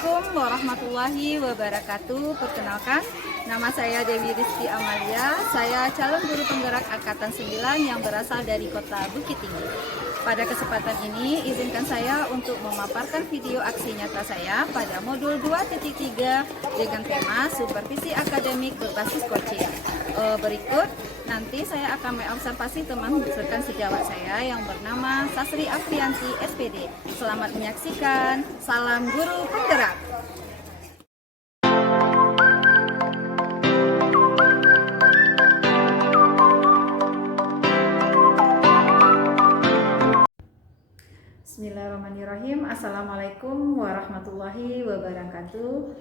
Assalamualaikum warahmatullahi wabarakatuh. Perkenalkan, nama saya Dewi Rizky Amalia. Saya calon guru penggerak Angkatan 9 yang berasal dari Kota Bukit Tinggi. Pada kesempatan ini, izinkan saya untuk memaparkan video aksi nyata saya pada modul 2.3 dengan tema Supervisi Akademik berbasis coaching. Berikut, nanti saya akan mengobservasi teman rekan sejawat saya yang bernama Sasri Afrianti SPD. Selamat menyaksikan. Salam guru penggerak. Bismillahirrahmanirrahim. Assalamualaikum warahmatullahi wabarakatuh.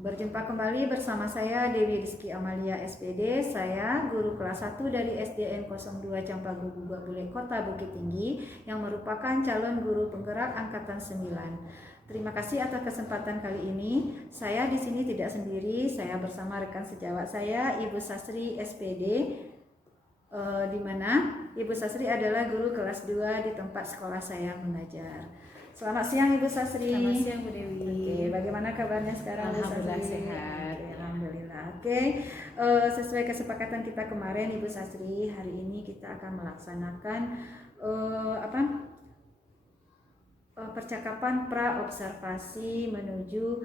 Berjumpa kembali bersama saya Dewi Rizky Amalia SPD. Saya guru kelas 1 dari SDN 02 Campagu Bule Kota Bukit Tinggi yang merupakan calon guru penggerak Angkatan 9. Terima kasih atas kesempatan kali ini. Saya di sini tidak sendiri, saya bersama rekan sejawat saya Ibu Sasri SPD. Di mana Ibu Sasri adalah guru kelas 2 di tempat sekolah saya mengajar. Selamat siang Ibu Sasri. Selamat siang Bu Dewi. Oke, bagaimana kabarnya sekarang? Alhamdulillah sehat. Oke, alhamdulillah. Sesuai kesepakatan kita kemarin Ibu Sasri, hari ini kita akan melaksanakan percakapan pra observasi menuju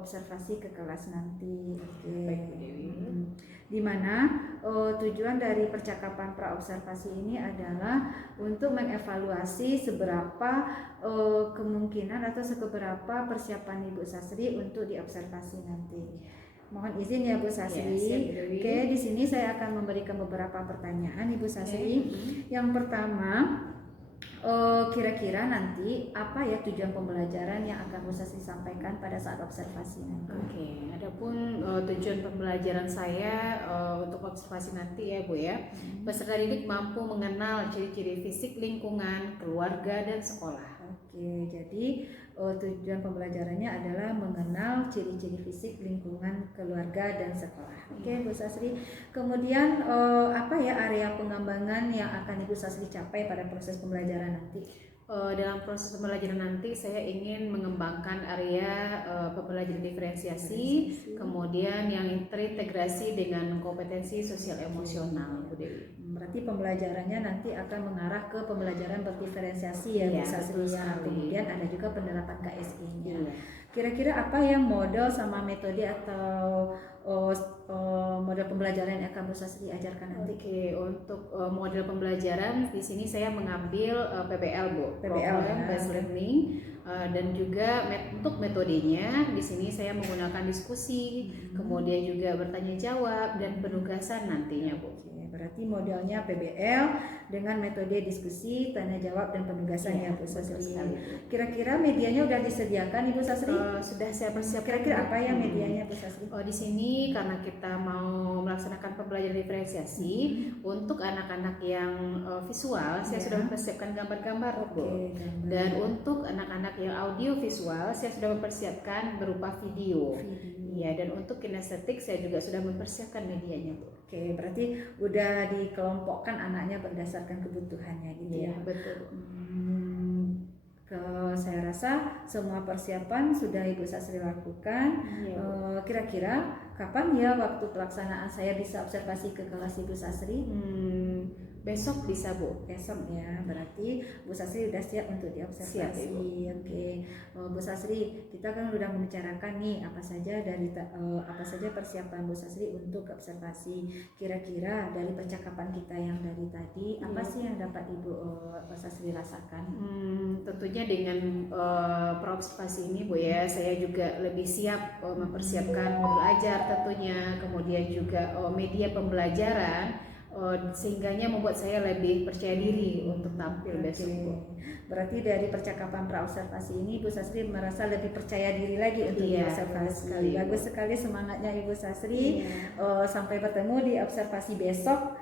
observasi ke kelas nanti. Oke. Baik Bu Dewi. Di mana tujuan dari percakapan pra observasi ini adalah untuk mengevaluasi seberapa kemungkinan atau seberapa persiapan Ibu Sasri untuk diobservasi nanti. Mohon izin ya Bu Sasri. Ya, Oke, di sini saya akan memberikan beberapa pertanyaan Ibu Sasri. Yang pertama, kira-kira nanti apa ya tujuan pembelajaran yang akan Bu Sasri sampaikan pada saat observasi nanti? Oke, adapun tujuan pembelajaran saya untuk observasi nanti ya Bu ya, peserta didik mampu mengenal ciri-ciri fisik lingkungan, keluarga dan sekolah. Oke, jadi tujuan pembelajarannya adalah mengenal ciri-ciri fisik lingkungan, keluarga dan sekolah. Oke, Bu Sasri. Kemudian apa ya area pengembangan yang akan Ibu Sasri capai pada proses pembelajaran nanti? Dalam proses pembelajaran nanti saya ingin mengembangkan area pembelajaran diferensiasi, kemudian yang terintegrasi dengan kompetensi sosial emosional Bu Dewi. Berarti pembelajarannya nanti akan mengarah ke pembelajaran berdiferensiasi ya Bu Sasri. Kemudian ada juga penerapan KSI-nya. Kira-kira apa yang model sama metode atau model pembelajaran yang akan Bu Sasri ajarkan nanti? Oke, untuk model pembelajaran di sini saya mengambil PBL Bu, Problem Based Learning, dan juga untuk metodenya di sini saya menggunakan diskusi, kemudian juga bertanya jawab dan penugasan nantinya Bu. Berarti modelnya PBL dengan metode diskusi, tanya jawab dan penugasan ya Bu Sasri. Kira-kira medianya udah disediakan Ibu Sasri? Sudah saya persiapkan. Kira-kira apa ya medianya Bu Sasri? Di sini karena kita mau melaksanakan pembelajaran diferensiasi untuk anak-anak yang visual, saya sudah mempersiapkan gambar-gambar Bu. Dan untuk anak-anak yang audio visual, saya sudah mempersiapkan berupa video. Ya, dan untuk kinestetik saya juga sudah mempersiapkan medianya Bu. Oke, berarti udah dikelompokkan anaknya berdasarkan kebutuhannya gitu ya. Betul. Saya rasa semua persiapan sudah Ibu Sasri lakukan. Kira-kira kapan ya waktu pelaksanaan saya bisa observasi ke kelas Ibu Sasri? Besok bisa Bu. Besok ya, berarti Bu Sasri udah siap untuk diobservasi. Siap, Oke, Bu Sasri, kita kan udah membicarakan nih apa saja persiapan Bu Sasri untuk observasi. Kira-kira dari percakapan kita yang dari tadi, apa sih yang dapat Ibu Sasri rasakan? Tentunya dengan observasi ini Bu ya, saya juga lebih siap mempersiapkan modul ajar tentunya, kemudian juga media pembelajaran. Sehingganya membuat saya lebih percaya diri untuk tampil besok Bu. Berarti dari percakapan pra-observasi ini Ibu Sasri merasa lebih percaya diri lagi untuk diobservasi. Bagus sekali semangatnya Ibu Sasri. Sampai bertemu di observasi besok.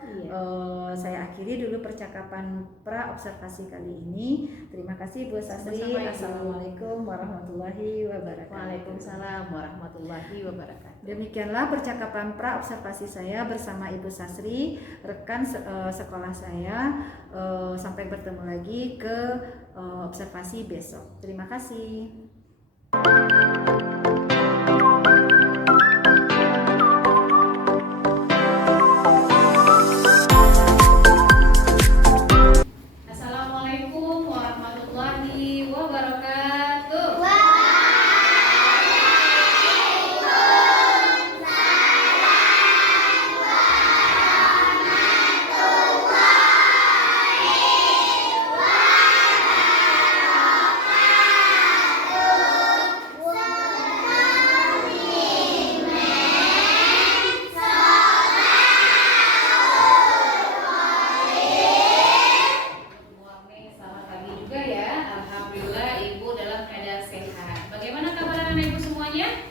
Saya akhiri dulu percakapan pra-observasi kali ini. Terima kasih Bu Sasri. Assalamualaikum warahmatullahi wabarakatuh. Waalaikumsalam warahmatullahi wabarakatuh. Demikianlah percakapan pra-observasi saya bersama Ibu Sasri, rekan sekolah saya. Sampai bertemu lagi ke observasi besok. Terima kasih. semuanya?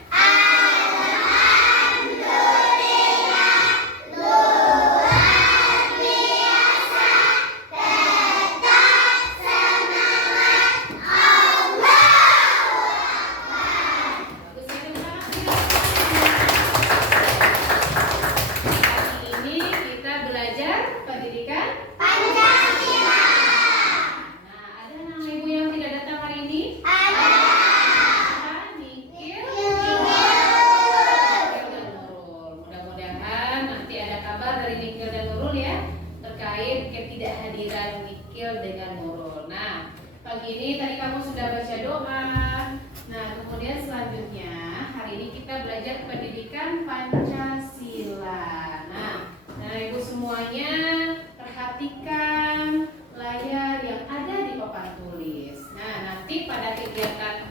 Ini kita belajar pendidikan Pancasila. Nah, ada nama ibu yang tidak datang hari ini? Ada. Nikil dan Nurul. Mudah-mudahan nanti ada kabar dari Nikil dan Nurul ya terkait ketidakhadiran Nikil dengan Nurul. Nah, pagi ini tadi kamu sudah baca doa. Nah, kemudian selanjutnya hari ini kita belajar pendidikan Pancasila. Nah, ibu semuanya perhatikan layar yang ada di papan tulis. Nah, nanti pada kegiatan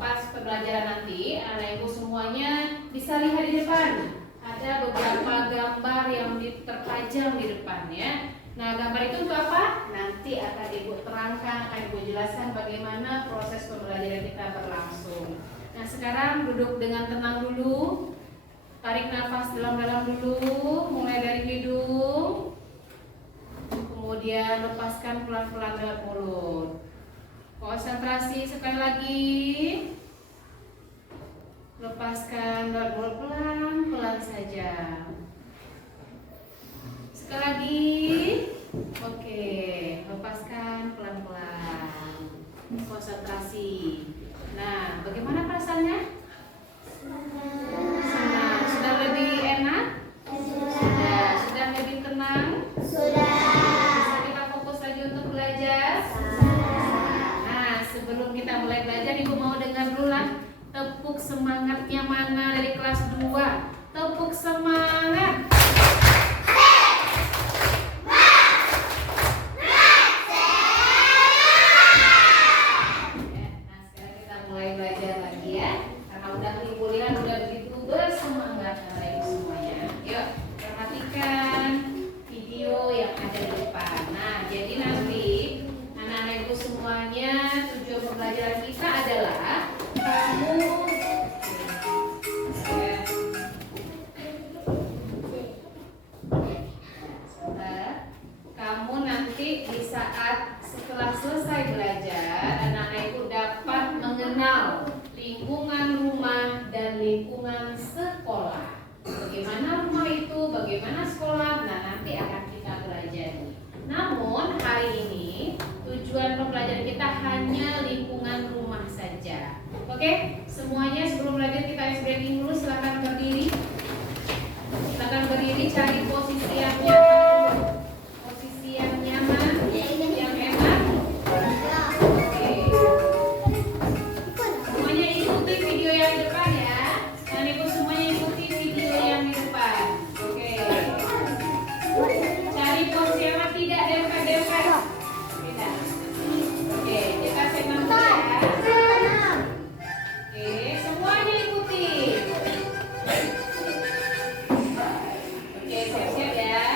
pas pembelajaran nanti, anak ibu semuanya bisa lihat di depan. Ada beberapa gambar yang terpajang di depannya. Nah, gambar itu untuk apa? Nanti akan ibu terangkan, akan ibu jelaskan bagaimana proses pembelajaran kita berlangsung. Nah, sekarang duduk dengan tenang dulu. Tarik nafas dalam-dalam dulu, mulai dari hidung. Kemudian lepaskan pelan-pelan lewat mulut. Konsentrasi sekali lagi. Lepaskan lewat mulut pelan-pelan saja. Sekali lagi. Oke, lepaskan pelan-pelan. Konsentrasi. Nah, bagaimana perasaannya? Senang. Sudah lebih enak? Sudah lebih tenang? Bisa kita fokus lagi untuk belajar? Nah, sebelum kita mulai belajar, ibu mau dengar dulu lah tepuk semangatnya mana dari kelas 2. Tepuk semangat. Nah, sekarang kita mulai belajar lagi ya. Karena udah liburan, udah begitu bersemangat anak ibu semuanya. Yuk, perhatikan video yang ada di depan. Nah, jadi nanti anak-anak ibu semuanya, tujuan pembelajaran kita adalah kamu nanti di saat setelah selesai belajar, anak-anak ibu dapat mengenal lingkungan rumah dan lingkungan sekolah. Bagaimana rumah itu, bagaimana sekolah, nah nanti akan kita pelajari. Namun hari ini tujuan pembelajaran kita hanya lingkungan rumah saja. Oke, semuanya sebelum belajar kita ice breaking dulu. Silakan berdiri. Silakan berdiri, cari posisi yang nyaman. Posisi yang nyaman, yang enak. Oke. Semuanya ikuti video yang di depan ya. Dan ibu semuanya ikuti video yang di depan. Oke. Cari posisi yang tidak dempet-dempet. Tidak. Oke, kita senang dulu ya. Oke, semuanya ikuti. Oke, siap-siap ya.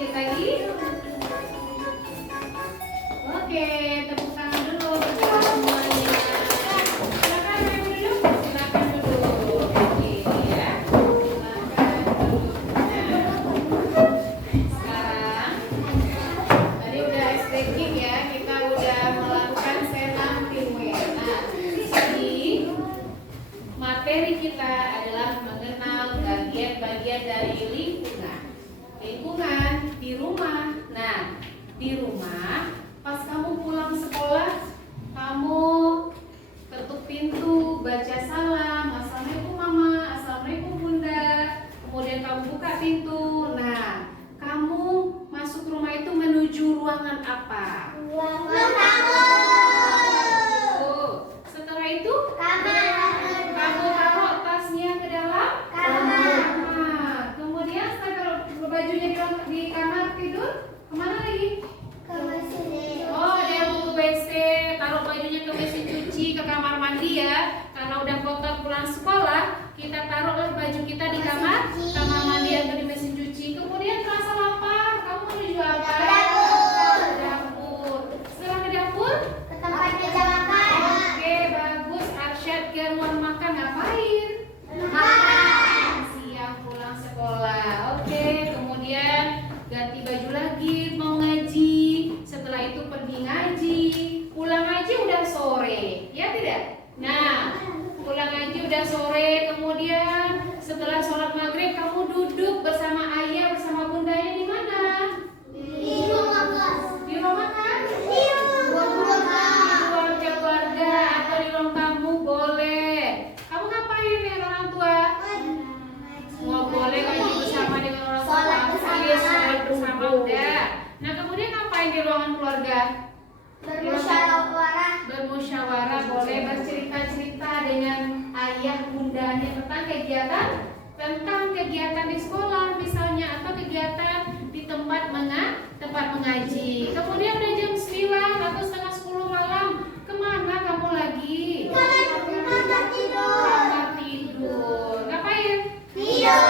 sedikit lagi. Oke, tepuk tangan dulu buat semuanya. Silakan Ibu duduk. Silakan duduk. Oke ya. Silakan duduk. Nah, sekarang tadi udah stretching ya. Kita udah melakukan senam firmware. Nah, jadi materi kita adalah mengenal bagian-bagian dari lingkungan. Lingkungan di rumah. Nah, di rumah pas kamu pulang sekolah, kamu ketuk pintu, baca salam, assalamualaikum mama, assalamualaikum bunda. Kemudian kamu buka pintu. Nah, kamu masuk rumah itu menuju ruangan apa? Ruangan tamu. Setelah itu Kamar. kamu taruh tasnya ke dalam Kamar. Kemudian setelah taruh bajunya di kamar tidur, kemana lagi? Kamar sini. Oh, ada yang mau ke WC, taruh bajunya ke mesin cuci, ke kamar mandi ya. Karena udah kotor pulang sekolah, kita taruhlah baju kita di kamar mandi atau di mesin cuci. Kemudian terasa lapar, kamu menuju apa? Ke dapur. Setelah ke dapur, Ke tempat meja makan. oke, bagus. Arsyad ke ruang makan ngapain? Makan. Siang pulang sekolah. Oke, kemudian ganti baju lagi, mau ngaji. Setelah itu pergi ngaji. Pulang ngaji udah sore, ya tidak? Nah, pulang ngaji udah sore. Kemudian setelah sholat maghrib kamu duduk bersama ayah, bersama bundanya di mana? Di rumah kelas. Di rumah kan? Di Ruang keluarga atau di ruang tamu boleh. Kamu ngapain ya orang tua? Oh, boleh ngaji bersama dengan orang tua. Sholat bersama. Iya, sholat bersama udah. Nah, kemudian ngapain di ruangan keluarga? Bermusyawarah. Bermusyawarah boleh, bercerita-cerita dengan ayah bundanya tentang kegiatan di sekolah misalnya, atau kegiatan di tempat mengaji. Kemudian udah jam 9 atau setengah 10 malam, kemana kamu lagi? Kamar tidur. Kamar tidur. Ngapain? Tidur.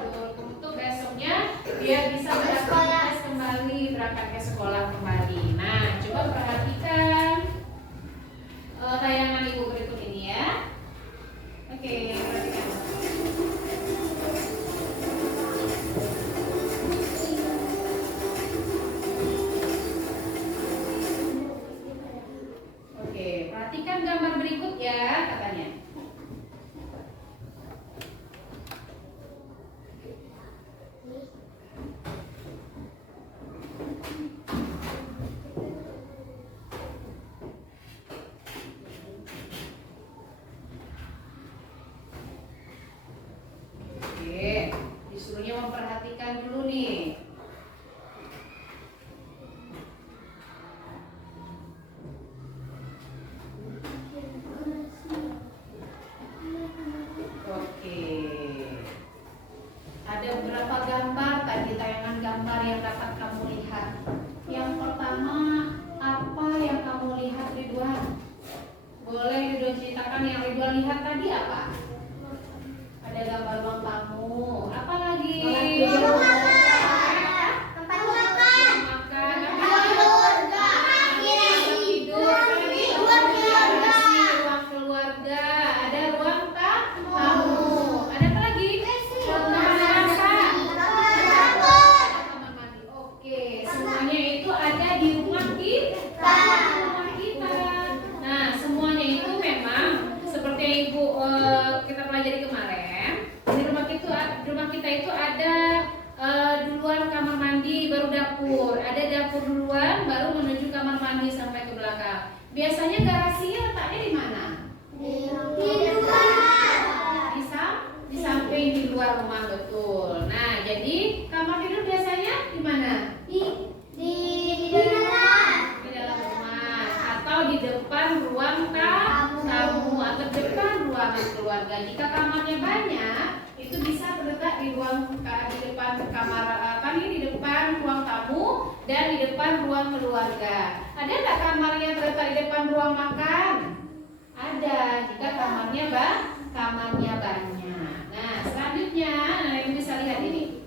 Tidur. Untuk besoknya biar bisa beraktivitas kembali, berangkat ke sekolah kembali. Nah, coba perhatikan tayangan ibu berikut ini ya. Oke, perhatikan. Oke, perhatikan gambar berikut ya katanya. Oke, disuruhnya memperhatikan dulu nih. Oke. Ada beberapa gambar tadi, tayangan gambar yang dapat kamu lihat. Yang pertama, apa yang kamu lihat Ridwan? Boleh Ridwan ceritakan yang Ridwan lihat tadi apa? Ada gambar ruang tamu. Apa lagi? Ruang makan. Tempat makan. Makan. Ruang keluarga. Tidur. Ruang keluarga. Ruang keluarga. Ada ruang tamu. Ada apa lagi? Kamar masak. Kamar mandi. Oke, semuanya itu ada di rumah kita. Rumah kita. Nah, semuanya itu memang seperti yang Ibu kita pelajari kemarin. Di rumah kita itu ada duluan kamar mandi, baru dapur. Ada dapur duluan, baru menuju kamar mandi sampai ke belakang. Biasanya garasinya letaknya di mana? Di samping, di luar rumah, betul. Nah, jadi kamar tidur biasanya di mana? Di dalam rumah atau di depan ruang tamu atau depan ruangan keluarga. Jika kamarnya banyak, itu bisa terletak di depan kamar di depan ruang tamu dan di depan ruang keluarga. Ada nggak kamarnya terletak di depan ruang makan? Ada, jika kamarnya banyak. Nah, selanjutnya, ibu bisa lihat ini.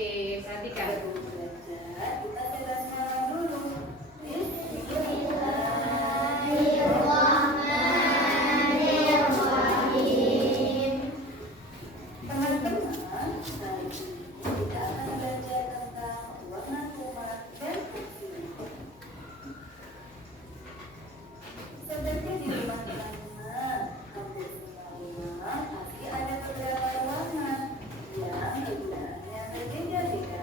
Oke, perhatikan. Kita jelaskan dulu. Bismillahirrahmanirrahim. Teman-teman, hari ini kita akan belajar tentang warna kuman dan fungsi. Seperti di rumah teman-teman, hampir semua rumah pasti ada beberapa warna yang kegunaannya berbeda-beda.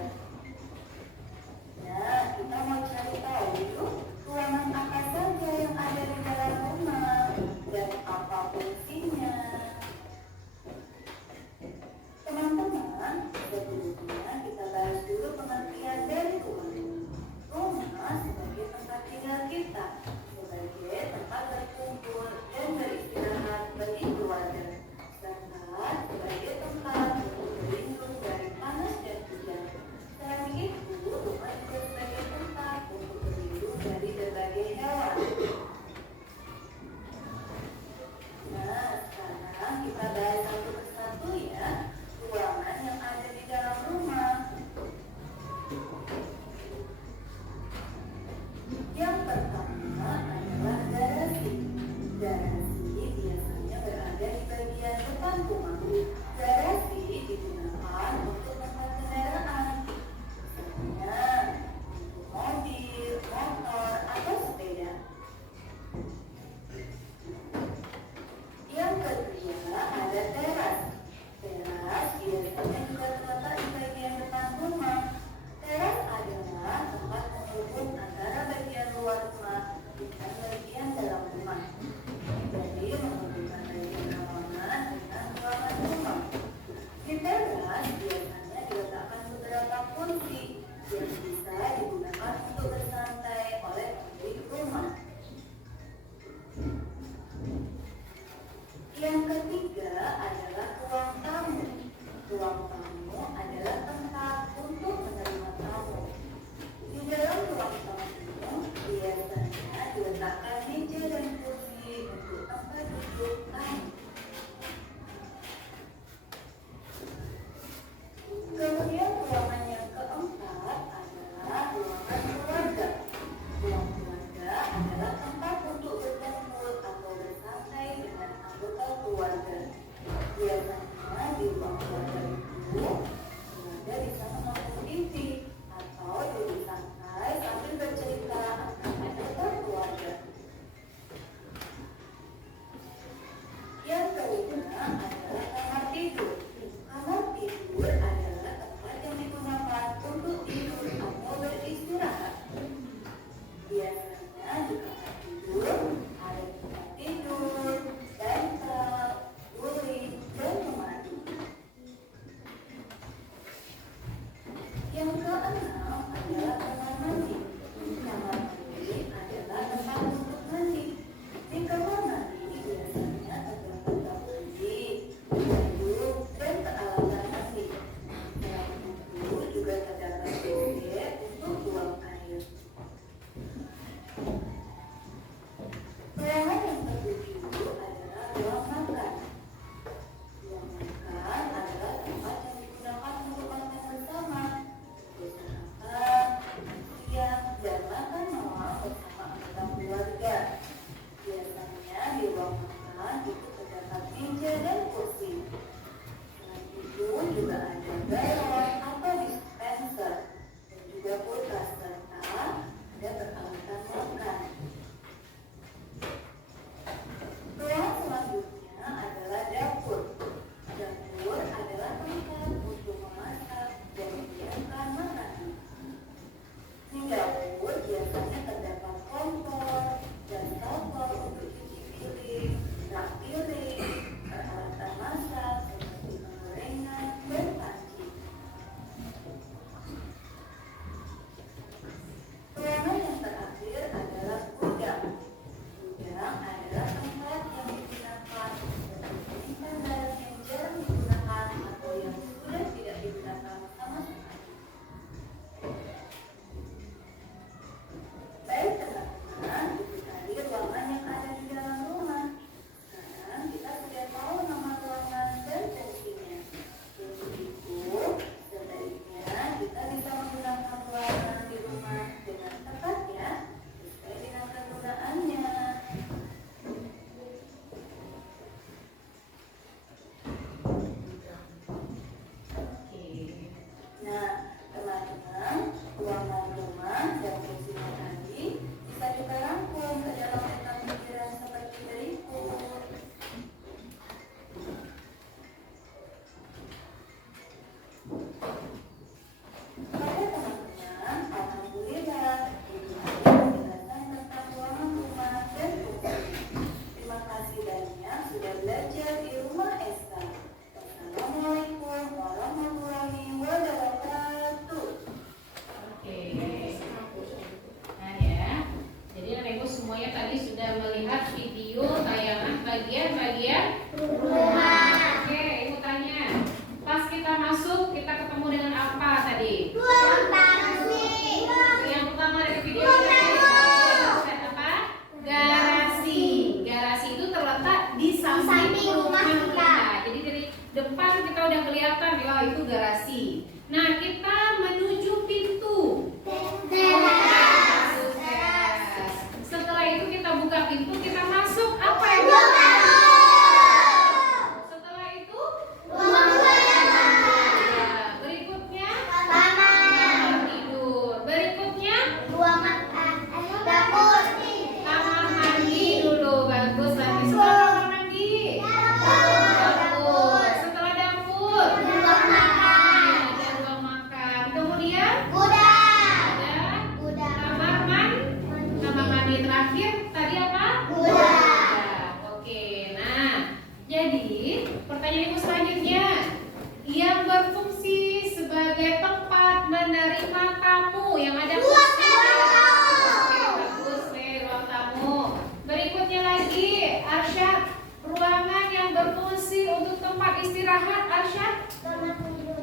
tamu yang ada kursi. Oke, bagus nih ruang tamu. Berikutnya lagi, Arsyad, ruangan yang berfungsi untuk tempat istirahat, Arsyad.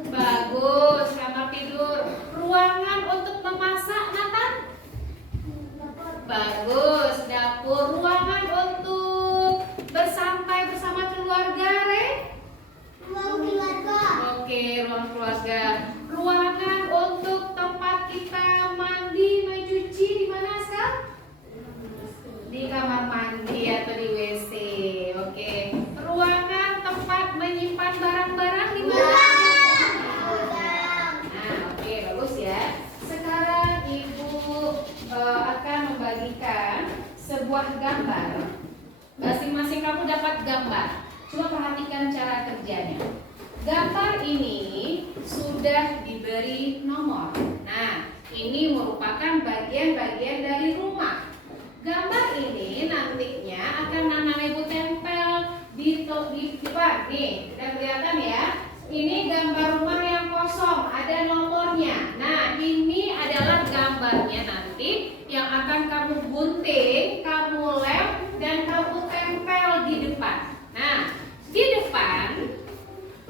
Bagus, kamar tidur. Ruangan untuk memasak, Nathan. Bagus, dapur. Ruangan untuk bersantai bersama keluarga, Re. Oke, ruang keluarga. Ruangan untuk tempat kita mandi, mencuci di mana, Sal? Di kamar mandi atau di WC. Oke. Ruangan tempat menyimpan barang-barang di mana? Nah, oke, bagus ya. Sekarang Ibu akan membagikan sebuah gambar. Masing-masing kamu dapat gambar. Coba perhatikan cara kerjanya. Gambar ini sudah diberi nomor. Nah, ini merupakan bagian-bagian dari rumah. Gambar ini nantinya akan Nana Ibu tempel di depan. Nih, sudah kelihatan ya. Ini gambar rumah yang kosong, ada nomornya. Nah, ini adalah gambarnya nanti yang akan kamu gunting, kamu lem, dan kamu tempel di depan. Nah, di depan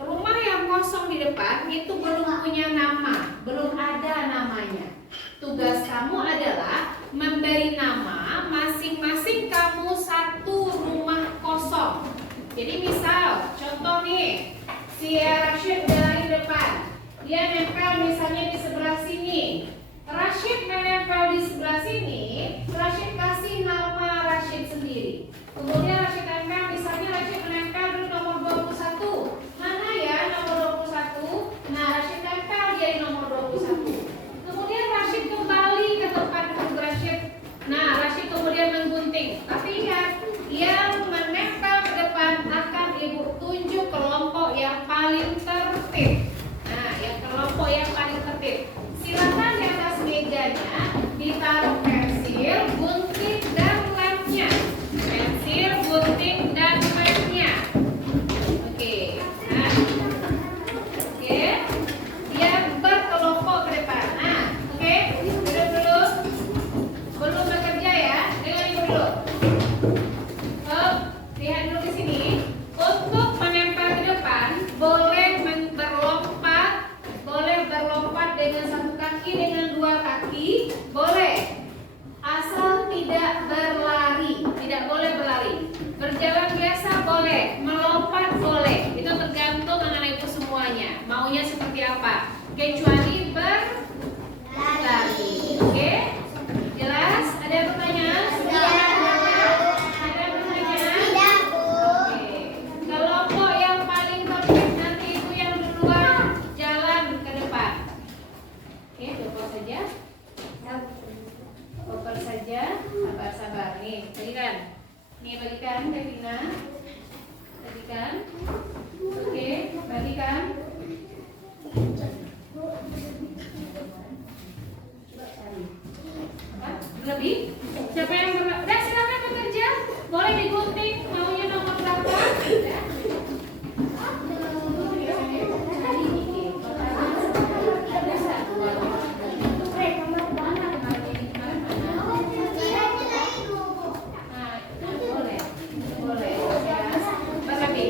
rumah yang kosong di depan itu belum punya nama, belum ada namanya. Tugas kamu adalah memberi nama masing-masing kamu satu rumah kosong. Jadi misal, contoh nih, si Rashid dari depan, dia nempel misalnya di sebelah sini. Rashid menempel di sebelah sini, Rashid kasih nama Rashid sendiri. Kemudian Rashid tempel, misalnya Rashid menempel di nomor 21. Mana ya nomor 21? Nah, Rashid tempel dia di nomor 21. Kemudian Rashid kembali ke tempat duduk Rashid. Nah, Rashid kemudian menggunting. Tapi ingat, yang menempel ke depan akan Ibu tunjuk kelompok yang paling tertib. Nah, yang kelompok yang paling tertib. Silakan di atas mejanya ditaruh pensil, gunting, dan lemnya. Pensil, gunting, dan lemnya. Oke. Nah, oke. Dia berkelompok ke depan. Nah, oke. Duduk dulu. Belum bekerja ya. Dengar Ibu dulu. Lihat dulu di sini. Untuk menempel ke depan boleh berlompat dengan satu kaki, dengan dua kaki, boleh. Asal tidak berlari, tidak boleh berlari. Berjalan biasa boleh, melompat boleh. Itu tergantung anak-anak Ibu semuanya. Maunya seperti apa? Kecuali berlari. Oke? Jelas? Ada pertanyaan? Ada pertanyaan? Oke. Kelompok yang paling tertib nanti Ibu yang duluan jalan ke depan. Oke, coba saja. Oper saja, sabar-sabar. Nih, bagikan. Nih, bagikan, Devina. Bagikan. Oke, bagikan. Coba cari. Apa? Berlebih? Siapa yang berlebih? Udah, silakan bekerja. Boleh digunting. Maunya nomor berapa? Ya. Boleh ya. Berlebih.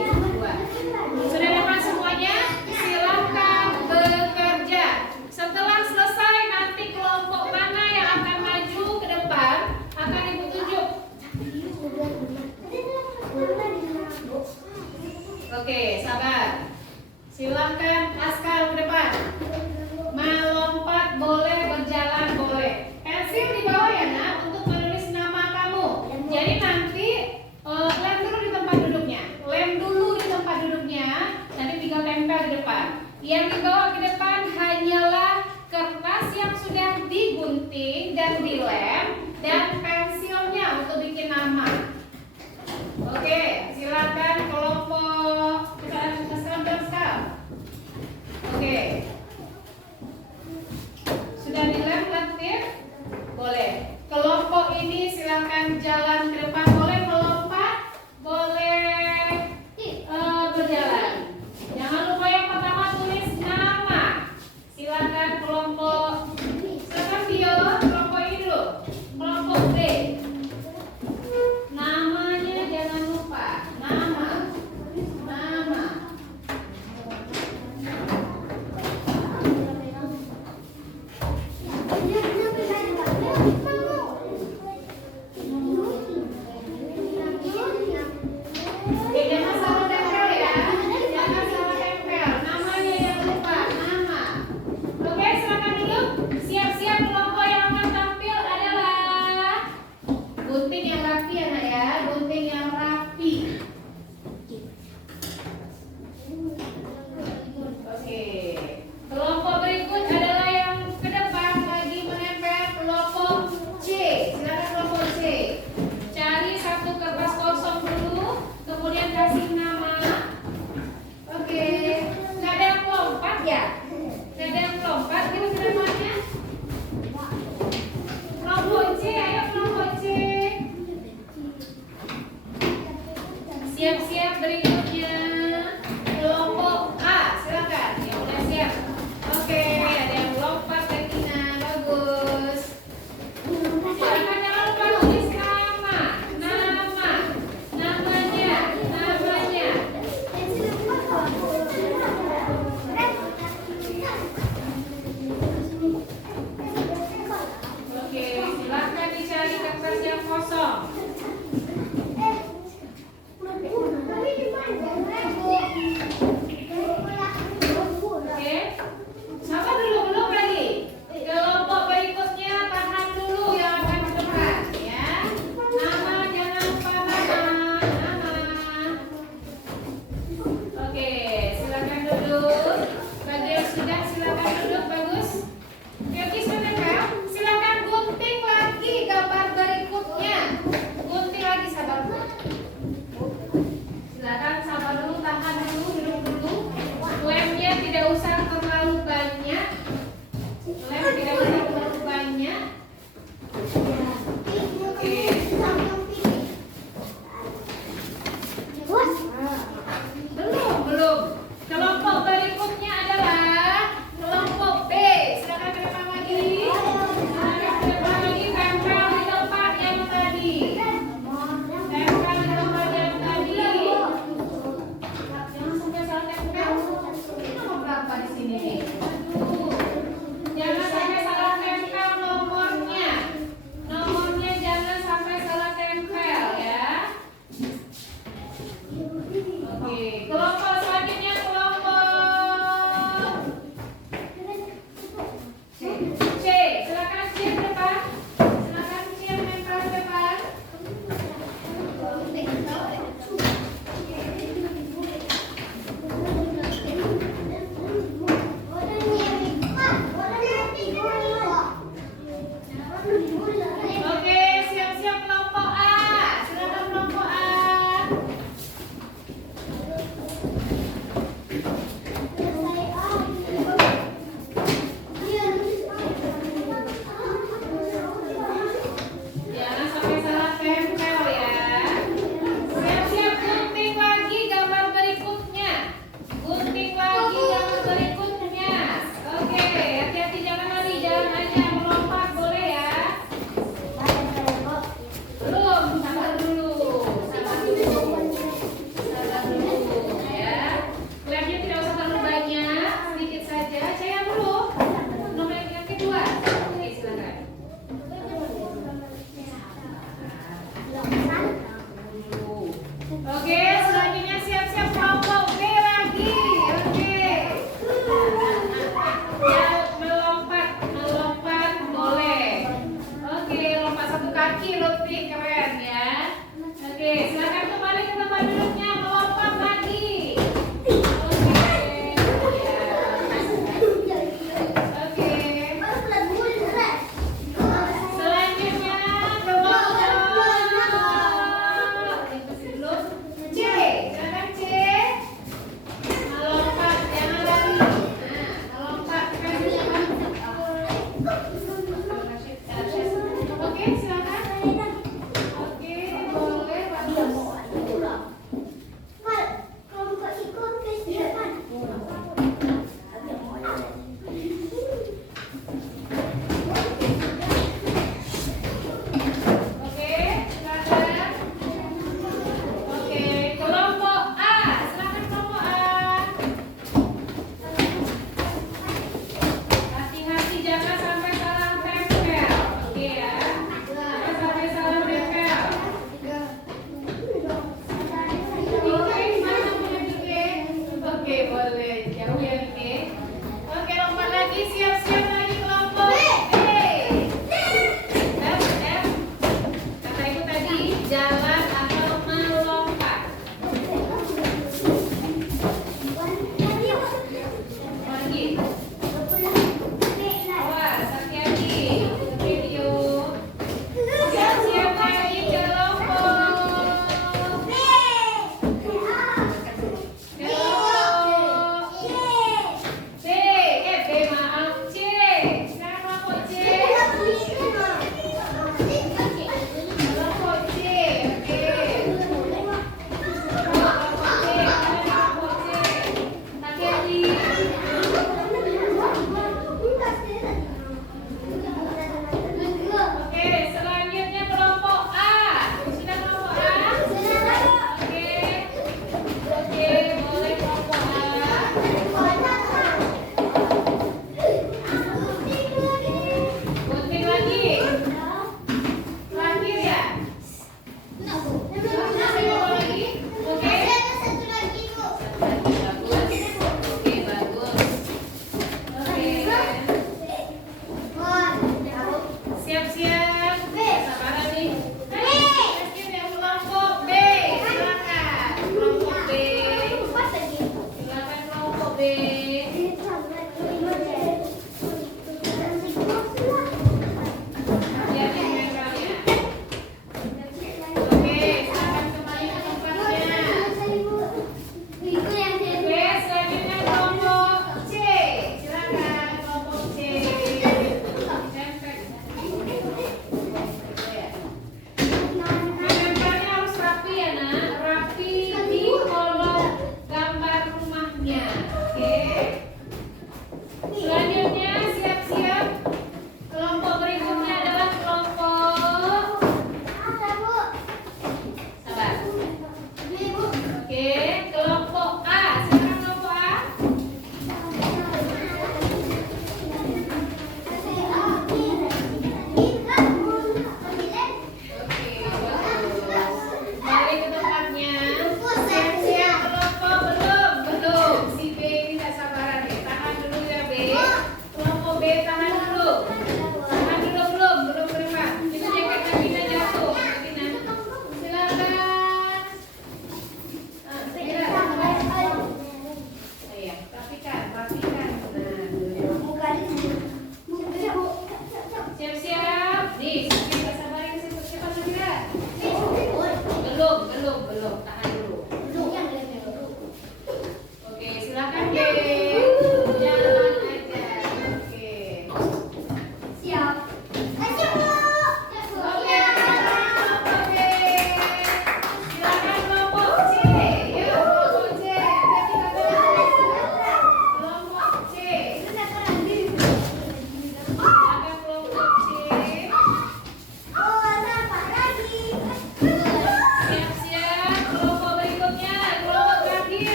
C, silakan C ke depan. Silakan C yang menempel ke depan. Oke, siap-siap kelompok A. Silakan kelompok A.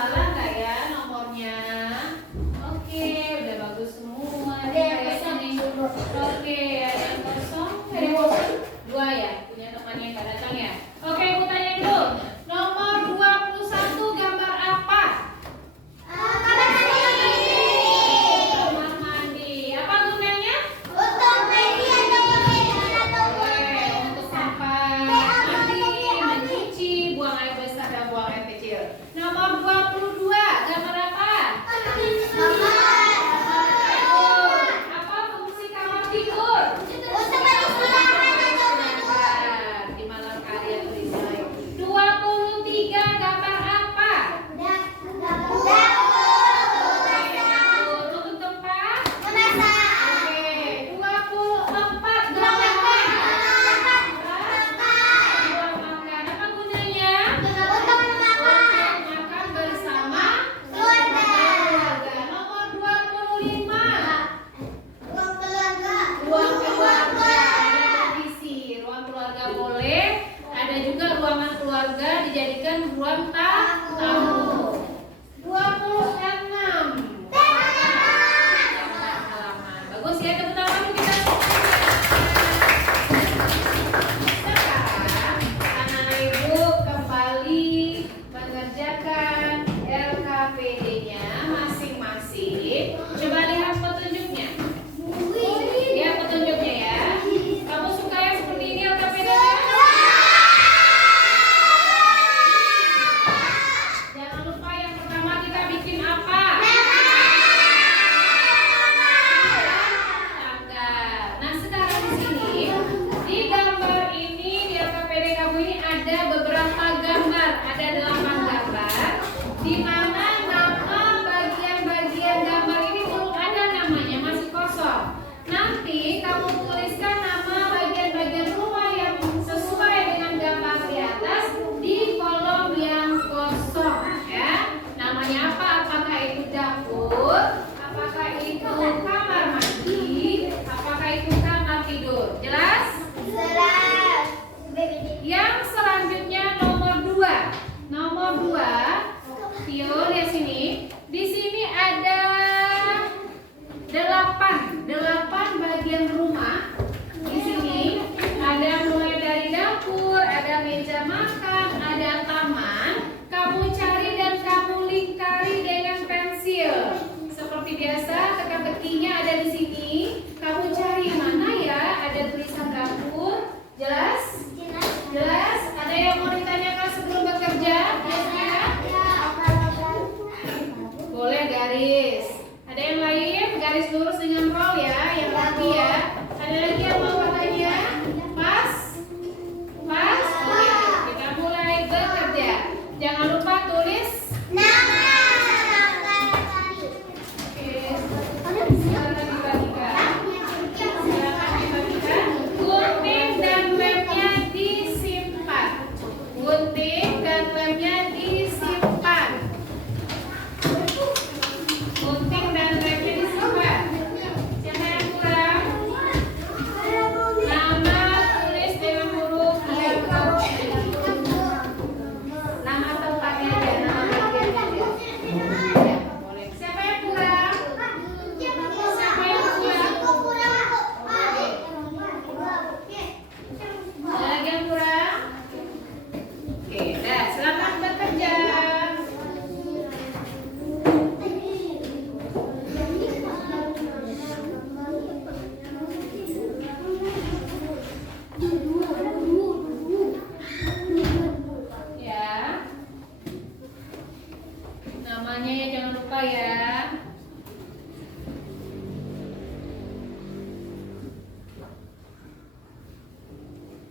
salah nggak ya nomornya? Oke, udah bagus semua. Oke, ada yang kosong, ada yang kosong. 2 ya, punya teman yang nggak datang ya. Oke, aku tanya dulu. Nomor 21 gambar apa? Kamar mandi. Apa gunanya? Oke, untuk sampai mandi, mencuci, buang air besar dan buang air kecil. Nomor 22 gambar apa? Apa fungsi kamar tidur? Di malam hari ya tulisnya. 23 gambar apa? Untuk tempat? Oke, 24 gambar apa? Ruang makan. Apa gunanya? Makan bersama keluarga. Nomor 25 ruang keluarga. Ada tradisi ruang keluarga boleh, ada juga ruangan keluarga dijadikan ruang tamu. 26 halaman. Bagus ya, tepuk tangan dulu kita. Sekarang anak-anak ibu kembali mengerjakan LKPD-nya masing-masing. Coba lihat petunjuknya. Lihat petunjuknya ya. Kamu suka yang seperti ini LKPD-nya? Jangan lupa yang pertama kita bikin apa? Tangga. Nah sekarang di sini di gambar ini di LKPD kamu ini ada beberapa gambar, ada 8 gambar, di mana nama bagian-bagian gambar ini belum ada namanya, masih kosong. Nanti kamu tuliskan nama bagian-bagian rumah yang sesuai dengan gambar di atas di kolom yang kosong ya. Namanya apa? Apakah itu dapur? Apakah itu kamar mandi? Apakah itu kamar tidur? Jelas? Yang selanjutnya nomor 2. Nomor 2, Tio lihat sini. Di sini ada 8 bagian rumah. Di sini ada mulai dari dapur, ada meja makan, ada taman. Kamu cari dan kamu lingkari dengan pensil. Seperti biasa, teka-tekinya ada di sini. Kamu cari mana ya? Ada tulisan dapur. Jelas? Jelas? Ada yang mau ditanyakan sebelum bekerja? Biasanya? Boleh garis. Ada yang lain? Garis lurus dengan roll ya, yang rapi ya. Ada lagi yang mau bertanya? Pas? Pas? Oke, kita mulai bekerja. Jangan lupa tulis. Oke, silakan dibagikan. Silakan dibagikan. Gunting dan lemnya disimpan. Gunting dan lemnya disimpan. Gunting dan lemnya disimpan. Siapa yang kurang? Nama tulis dengan huruf yang nama tempatnya aja, nama bagiannya aja. Ya, boleh. Siapa yang kurang? Siapa yang kurang? Ada lagi yang kurang? Oke, dah, selamat bekerja. Ya. Namanya ya jangan lupa ya.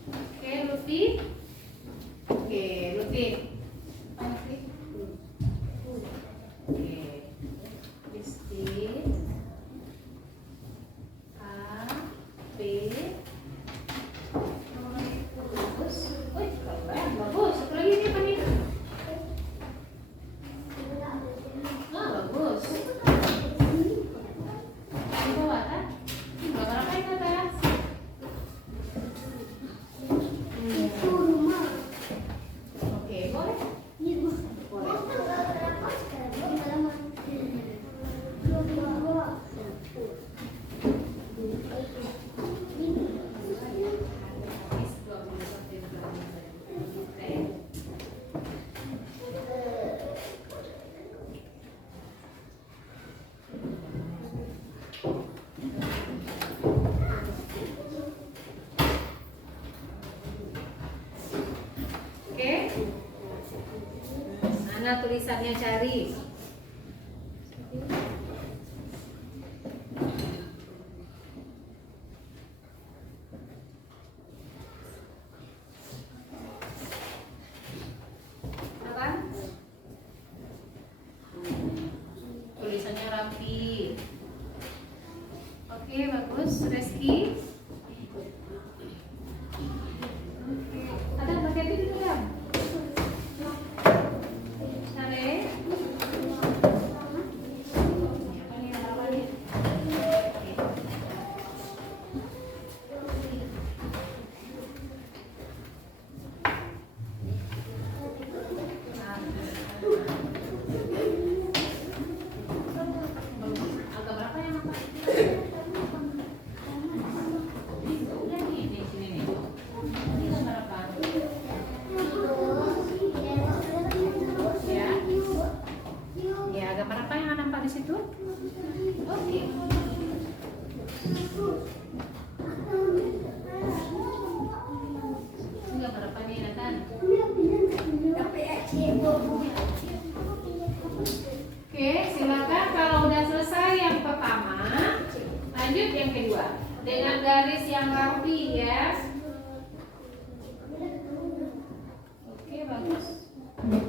Oke, Lutfi. Oke, Lutfi. Oke. Rizky. A, B. Bagus. Wih, keren, bagus. Satu lagi ini apa nih? Ah, bagus. Mana tulisannya, cari. Apa? Tulisannya rapi. Oke, bagus. Reski. Ada pakai itu dulu ya? Sare. Agak berapa yang apa? Udah nih, di sini nih. Ini gambar apa? Ya. Ya, gambar apa yang nampak di situ? Oke. Ini gambar apa nih, Nathan? Oke, silakan kalau udah selesai yang pertama, lanjut yang kedua dengan garis yang rapi ya. Oke, bagus. Lanjut.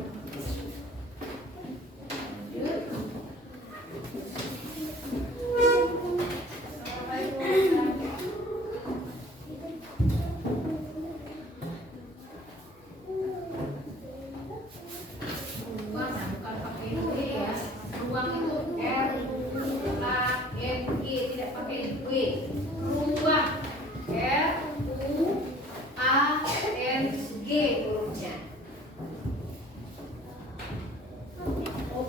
Ruang, bukan pakai W ya. Ruang itu R A N G, tidak pakai W. Ruang R U A N G hurufnya. Oke.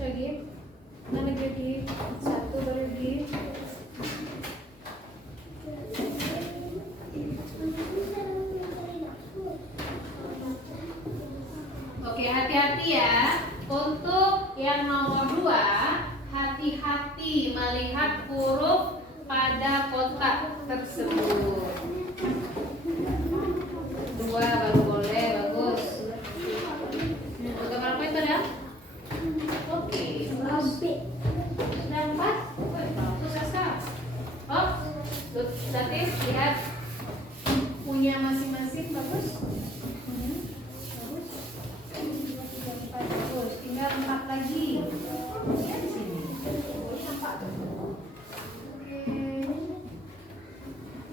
Lagi, mana lagi? Satu baru lagi. Oke, hati-hati ya. Untuk yang nomor 2, hati-hati melihat huruf pada kotak tersebut. 2 baru boleh, bagus. Gambar apa itu ya? Oke, terus sudah 4. Bagus, Sasa. Oh, Datif, lihat punya masing-masing, bagus. Bagus, tinggal 4 lagi. Ya, di sini. Ini nampak tuh. Oke.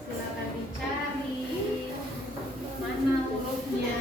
Silakan dicari mana hurufnya.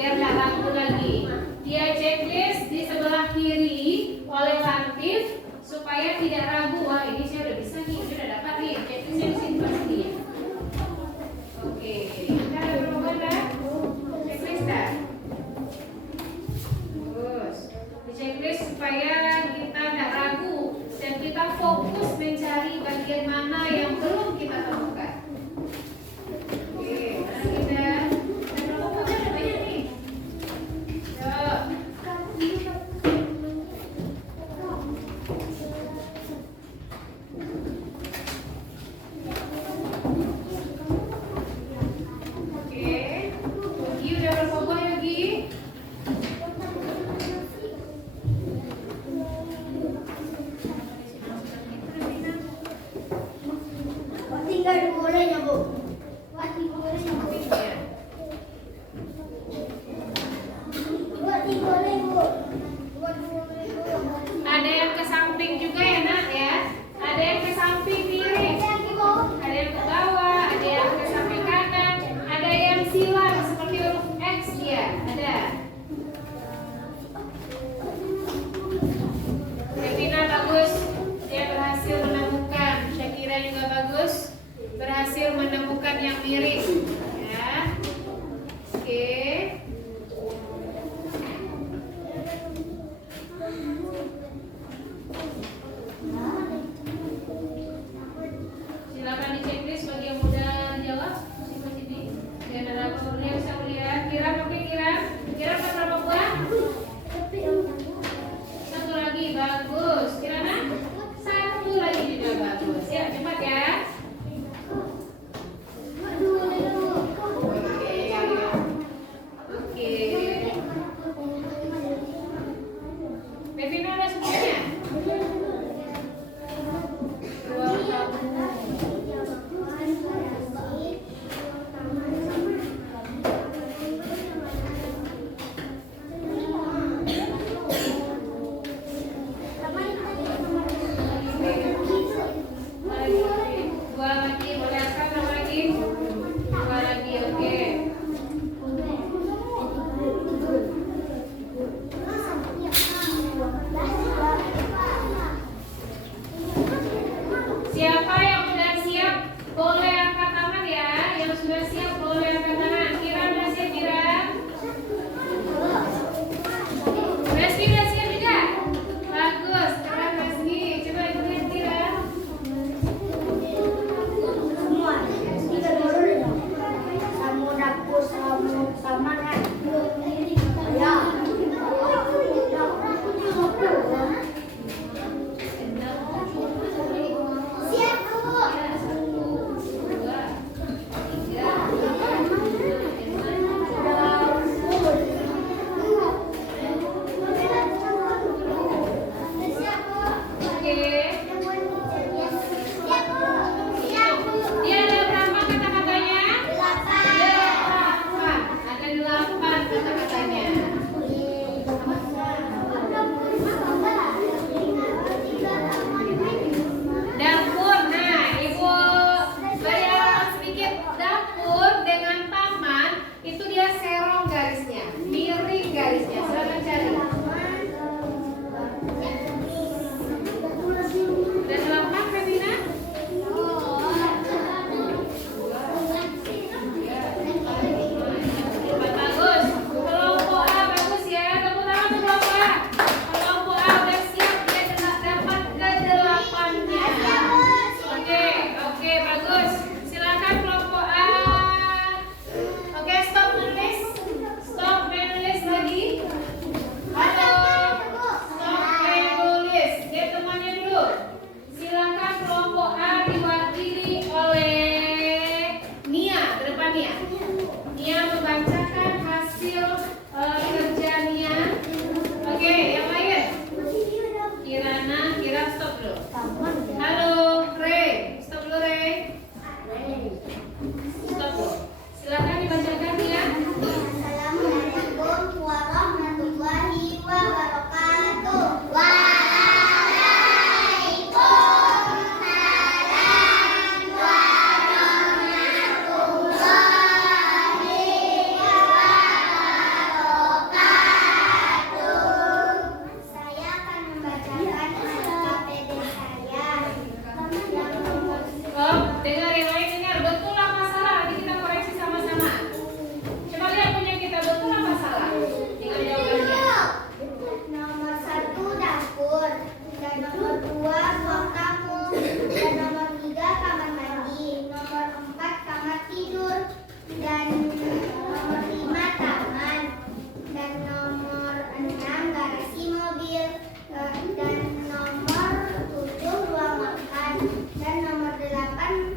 biar nggak ragu lagi. Dia checklist di sebelah kiri oleh Latif supaya tidak ragu. Wah, ini saya udah bisa nih, udah dapat nih. Checklistnya di sini pasti ya. Oke, kita ada berapa dah? Checklist dah. Terus di checklist supaya kita nggak ragu dan kita fokus mencari bagian mana yang belum kita temukan. Oke, mana kita? Ada berapa pokoknya ada banyak nih. Yuk. Oke, Yogi udah berapa buah Yogi? Tinggal digoreng ya, Bu. Digoreng ya, Bu. Iya. Buat digoreng, Bu. Buat digoreng, Bu. Ada yang ke samping juga ya nak ya. Ada yang ke samping miring. Ada yang ke bawah, ada yang ke samping kanan, ada yang silang seperti huruf X ya, ada. Devina bagus, dia berhasil menemukan. Syakira juga bagus, berhasil menemukan yang mirip. Ya, oke. Silakan di checklist bagi yang mudah jawab. Simpan sini. Dan ada apa yang bisa melihat? Kiram, oke Kiram. Kiram berapa buah? Satu lagi, bagus. Kirana? Satu lagi juga bagus. Ya, cepat ya. Oke. Devina ada semuanya? Dua kamu. Dua lagi, boleh akan tambah lagi? Dua lagi, oke. Siapa yang sudah siap boleh angkat tangan ya. Yang sudah siap boleh angkat tangan. Kira udah siap Kira? Reski udah siap juga? Bagus, keren Reski. Coba ibu lihat Kira. Semua. Tiga digoreng. Sama dapur, sama kan. Ya. Siap, Bu. Satu, dua, tiga. Oke. Dia ada berapa kata-katanya? Delapan. Ada 8 kata-katanya. Dapur. Nah, Ibu bayangkan sedikit. Dapur dengan taman itu dia serong garisnya, miring garisnya. Silakan cari. Dan 8 Revina? Bagus. Kelompok A bagus ya. Tepuk tangan untuk kelompok A. Kelompok A udah siap, dia dapat ke-8-nya. Oke, bagus. Silakan kelompok A. Oke, stop nulis. tidur, dan nomor 5 taman, dan nomor 6 garasi mobil, dan nomor 7 ruang makan, dan nomor 8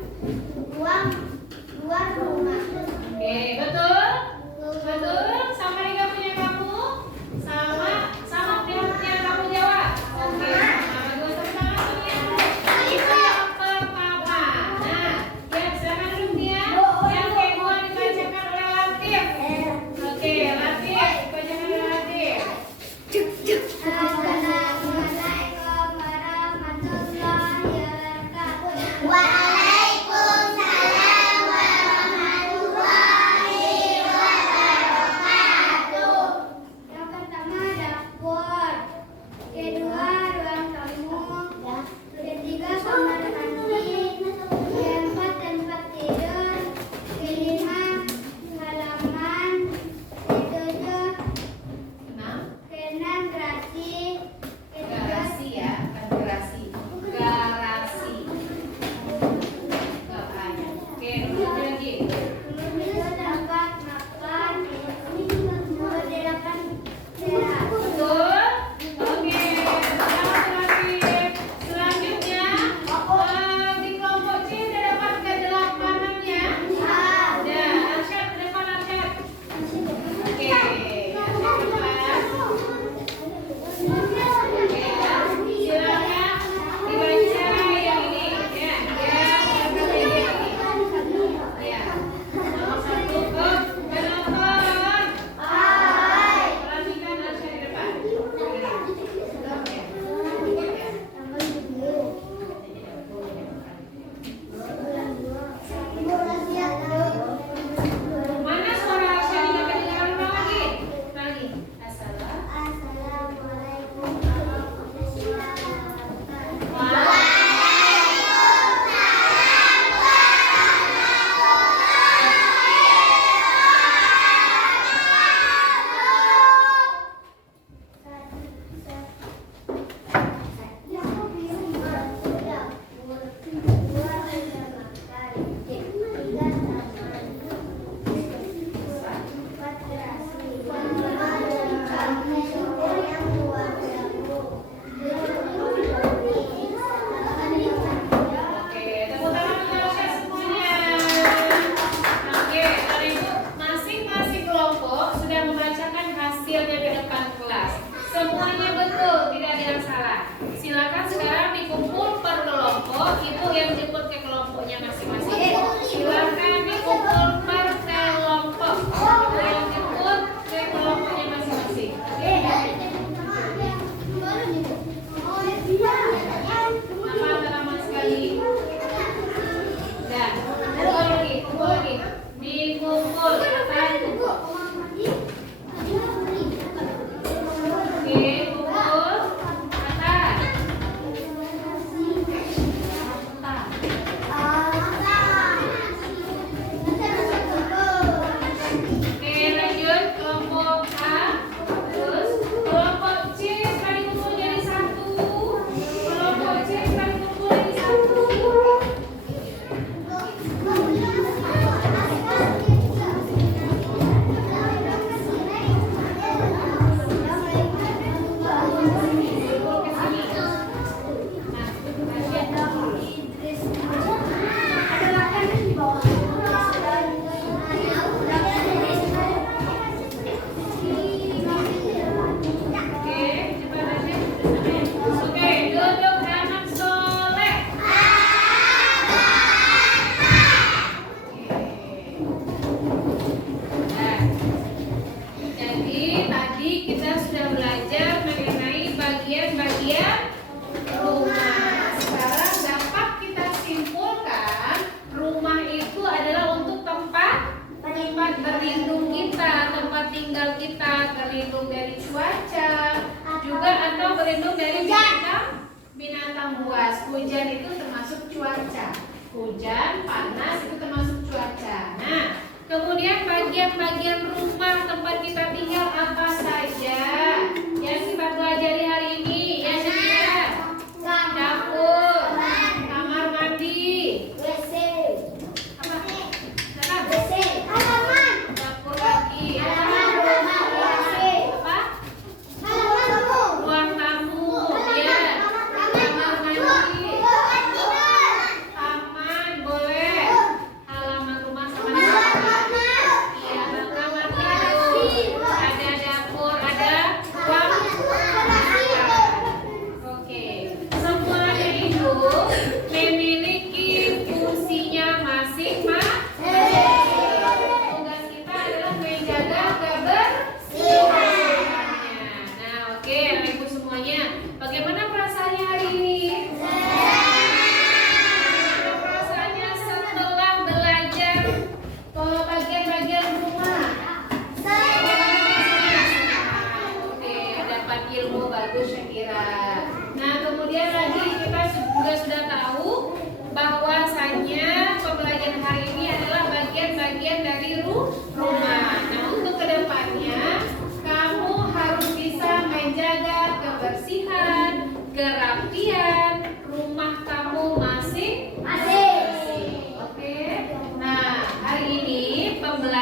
luar rumah. Oke, betul? Betul? Sama dengan punya kamu? Sama dengan punya kamu jawab? Oke, sama dua tepuk tangan semuanya. Yang pertama, nah, ya silakan duduk dia. Yang kedua dibacakan oleh Latif. Oke, Latif, dibacakan oleh Latif. Assalamualaikum warahmatullahi wabarakatuh. Waalaikumsalam warahmatullahi wabarakatuh. Yang pertama dapur, kedua ruang tamu, ketiga kamar mandi, keempat tempat tidur, kelima halaman, ketujuh keenam garasi, Garasi ya, bukan gerasi. Garasi. Oke, lanjut lagi. kemudian tempat makan, nomor 8 teras. Betul? Oke, selamat Latif. Selanjutnya, di kelompok C terdapat kedelapanannya. Ada, Arsyad, ke depan Arsyad. Oke, yang depan. Oke, silakan dibaca yang ini. Ya, ya, nomor 1 ke delapan. Perhatikan Arsyad di depan. Mana suara Arsyad tidak kedengaran ulang lagi? Lagi. Assalamualaikum warahmatullahi wabarakatuh. Oke, tepuk tangan untuk Arsyad semuanya. Oke, hari itu masing-masing kelompok sudah membacakan hasilnya di depan kelas. Semuanya betul, tidak ada yang salah. Silakan sekarang dikumpul per kelompok. Ibu yang jemput ke kelompoknya masing-masing. Silakan dikumpul per kelompok. Ibu yang jemput ke kelompoknya masing-masing. Oke. Nama sekali. Dan kumpul lagi. Dikumpul. Akan kumpul. Oke, kumpul. Atas. Oke, lanjut kelompok A. Terus kelompok C sekali kumpul jadi satu. Kelompok C sekali kumpul jadi satu. Kumpul ke sini. Nah, oke, cepat aja. Oke, duduk dengan soleh. Nah, jadi tadi kita sudah belajar mengenai bagian-bagian rumah. Sekarang dapat kita simpulkan rumah itu adalah untuk tempat berlindung kita, tempat tinggal kita, berlindung dari cuaca, juga atau berlindung dari binatang buas. Hujan itu termasuk cuaca. Hujan, panas itu termasuk cuaca. Nah, kemudian bagian-bagian rumah tempat kita tinggal apa saja yang kita pelajari hari ini? Yang ketiga, dapur, kamar mandi, apa?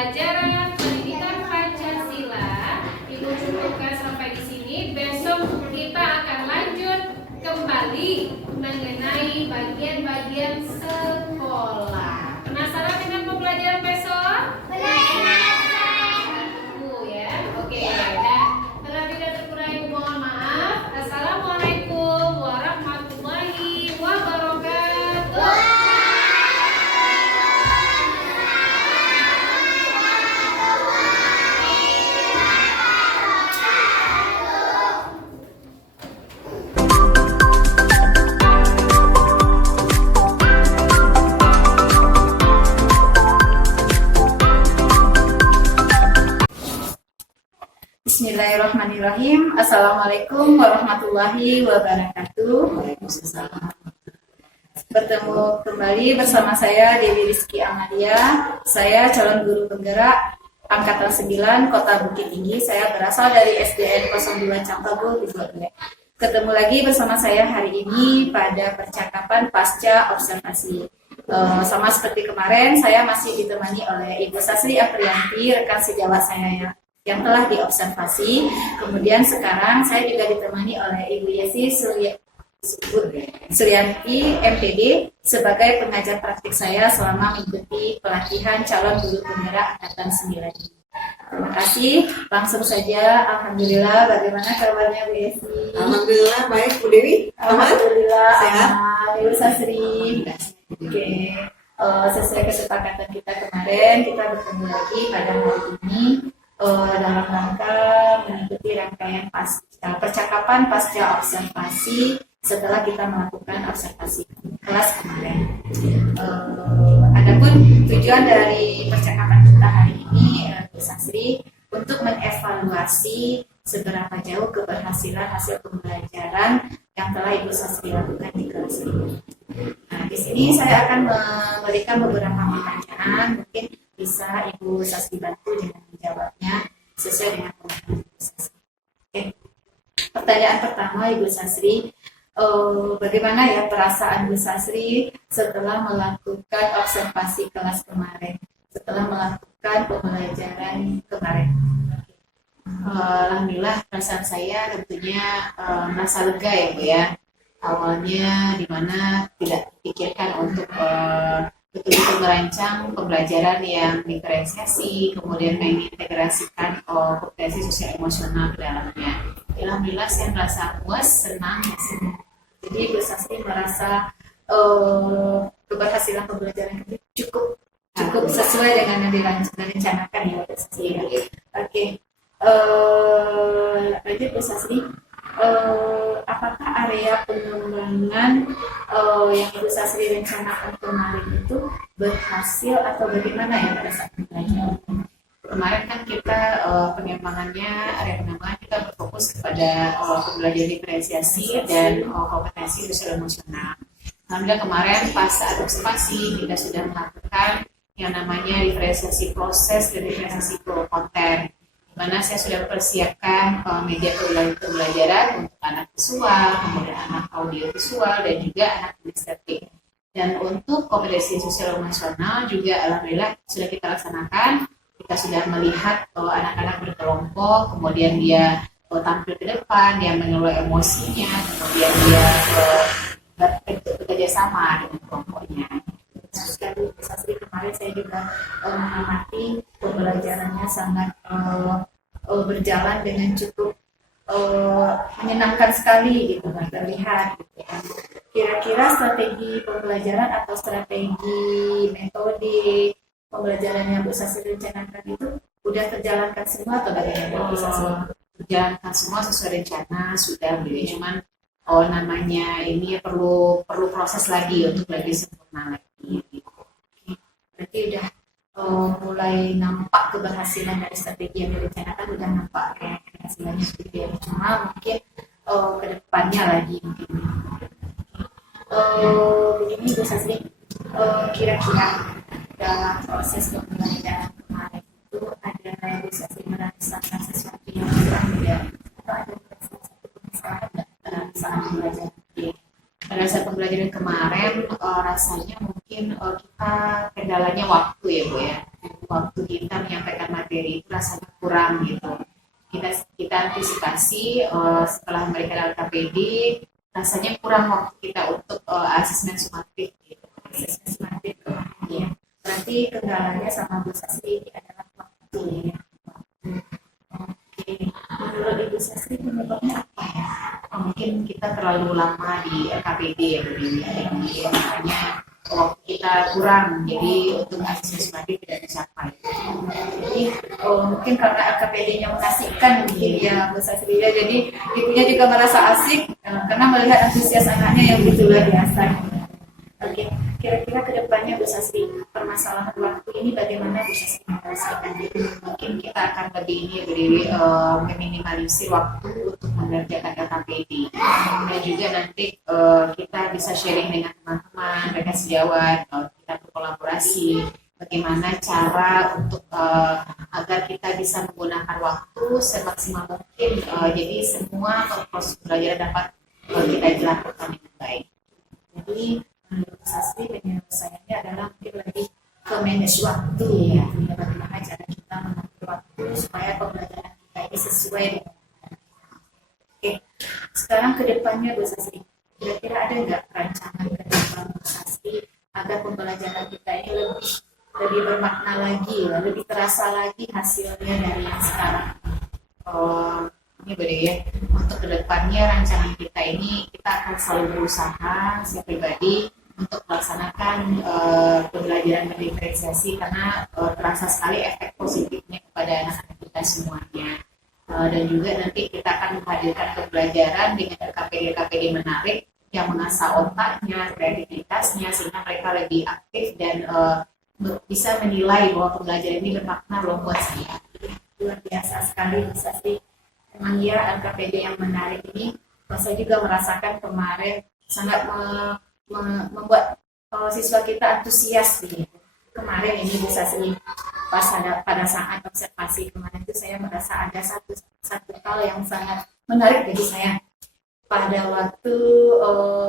pembelajaran pendidikan Pancasila. Ibu cukupkan sampai di sini. Besok kita akan lanjut kembali mengenai bagian-bagian sekolah. Penasaran dengan pembelajaran besok? Ya, oke. Nah, terlebih dan terkurang mohon maaf. Assalamualaikum warahmatullahi wabarakatuh. Bismillahirrahmanirrahim. Assalamualaikum warahmatullahi wabarakatuh. Waalaikumsalam. Bertemu kembali bersama saya Dewi Rizky Amalia. Saya calon guru penggerak angkatan 9 Kota Bukit Tinggi. Saya berasal dari SDN 02 Campagul di Bogor. Ketemu lagi bersama saya hari ini pada percakapan pasca observasi. Sama seperti kemarin, saya masih ditemani oleh Ibu Sasri Aprianti, rekan sejawat saya yang telah diobservasi. Kemudian sekarang saya juga ditemani oleh Ibu Yesi Suryanti MPD sebagai pengajar praktik saya selama mengikuti pelatihan calon guru penggerak angkatan 9. Terima kasih. Langsung saja, alhamdulillah. Bagaimana kabarnya Bu Yesi? Alhamdulillah baik, Bu Dewi. Alhamdulillah Sehat? Ibu Sasri. Oke. Sesuai kesepakatan kita kemarin, kita bertemu lagi pada hari ini dalam rangka mengikuti rangkaian percakapan pasca observasi setelah kita melakukan observasi kelas kemarin. Adapun tujuan dari percakapan kita hari ini, Bu Sasri, untuk mengevaluasi seberapa jauh keberhasilan hasil pembelajaran yang telah Ibu Sasri lakukan di kelas ini. Nah, di sini saya akan memberikan beberapa pertanyaan, mungkin bisa Ibu Sasri bantu dengan menjawabnya sesuai dengan pemahaman Ibu Sasri. Oke. Pertanyaan pertama, Ibu Sasri, bagaimana ya perasaan Bu Sasri setelah melakukan observasi kelas kemarin, setelah melakukan pembelajaran kemarin? Alhamdulillah perasaan saya tentunya merasa lega ya Bu ya. Awalnya dimana tidak dipikirkan untuk betul-betul merancang pembelajaran yang diferensiasi, kemudian mengintegrasikan kompetensi sosial emosional ke dalamnya. Alhamdulillah saya merasa puas, senang. Jadi Bu Sasri merasa keberhasilan pembelajaran itu cukup sesuai dengan yang direncanakan ya Bu Sasri. Oke. Lanjut Bu Sasri. Apakah area pengembangan yang Ibu Sasri rencanakan kemarin itu berhasil atau bagaimana ya pada saat pembelajaran? Kemarin kan kita area pengembangan kita berfokus kepada pembelajaran diferensiasi dan kompetensi sosial emosional. Alhamdulillah kemarin pas saat observasi kita sudah melakukan yang namanya diferensiasi proses dan diferensiasi konten, di mana saya sudah persiapkan media pembelajaran untuk anak visual, kemudian anak audio visual, dan juga anak kinestetik. Dan untuk kompetensi sosial emosional juga alhamdulillah sudah kita laksanakan. Kita sudah melihat anak-anak berkelompok, kemudian dia tampil ke depan, dia mengelola emosinya, kemudian dia bekerja sama dengan kelompoknya. Nah, sekali Sasri kemarin saya juga mengamati pembelajarannya sangat berjalan dengan cukup menyenangkan sekali gitu, terlihat gitu kan. Kira-kira strategi pembelajaran atau strategi metode pembelajaran yang Bu Sasri rencanakan itu udah terjalankan semua atau bagaimana Bu Sasri? Terjalankan semua sesuai rencana sudah, cuman namanya ini perlu proses lagi untuk lebih sempurna lagi. Berarti udah mulai nampak keberhasilan dari strategi yang direncanakan, udah nampak keberhasilannya seperti itu. Cuma mungkin ke depannya lagi mungkin. Begini Bu Sasri, kira-kira dalam proses pembelajaran kemarin itu ada Bu Sasri merasakan sesuatu yang berbeda atau ada sesuatu kesalahan saat belajar? Pada saat pembelajaran kemarin rasanya mungkin kita kendalanya waktu ya Bu ya. Waktu waktu kita menyampaikan materi itu rasanya kurang gitu. Kita antisipasi setelah mereka dapat KPD rasanya kurang waktu kita untuk asesmen sumatif gitu. Asesmen sumatif ya. Berarti kendalanya sama Bu Sasri adalah waktu ya. Oke. Menurut Ibu Sasri penyebabnya apa ya? Mungkin kita terlalu lama di KPD ya, jadi makanya waktu kita kurang, jadi untuk asesmen sumatif tidak tercapai. Jadi mungkin karena LKPD-nya mengasihkan mungkin ya Bu Sasri ya, jadi ibunya juga merasa asik karena melihat antusias anaknya yang begitu luar biasa. Oke, kira-kira kedepannya Bu Sasri permasalahan waktu ini bagaimana Bu Sasri menyelesaikan? Mungkin kita akan lebih meminimalisir waktu untuk mengerjakan LKPD, dan juga nanti kita bisa sharing dengan teman-teman, mereka sejawat, kita berkolaborasi bagaimana cara untuk agar kita bisa menggunakan waktu semaksimal mungkin, jadi semua proses belajar dapat kita dilakukan dengan baik. Jadi menurut Sasri penyelesaiannya adalah mungkin lebih ke manage waktu ya, bagaimana cara kita mengatur waktu supaya pembelajaran kita ini sesuai dengan. Oke, sekarang kedepannya Bu Sasri, kira-kira ada nggak rancangan ke depan Bu Sasri agar pembelajaran kita ini lebih bermakna lagi, lebih terasa lagi hasilnya dari yang sekarang? Ini beda ya, untuk kedepannya rancangan kita ini kita akan selalu berusaha saya pribadi untuk melaksanakan pembelajaran berdiferensiasi karena terasa sekali efek positifnya kepada anak-anak kita semuanya. Dan juga nanti kita akan menghadirkan pembelajaran dengan KPD menarik yang mengasah otaknya, kreativitasnya, sehingga mereka lebih aktif dan bisa menilai bahwa pembelajaran ini bermakna loh buat saya. Luar biasa sekali Bu Sasri. Memang ya LKPD yang menarik ini, saya juga merasakan kemarin sangat membuat siswa kita antusias gitu. Kemarin ini Bu Sasri pada saat observasi kemarin itu saya merasa ada satu hal yang sangat menarik bagi saya. Pada waktu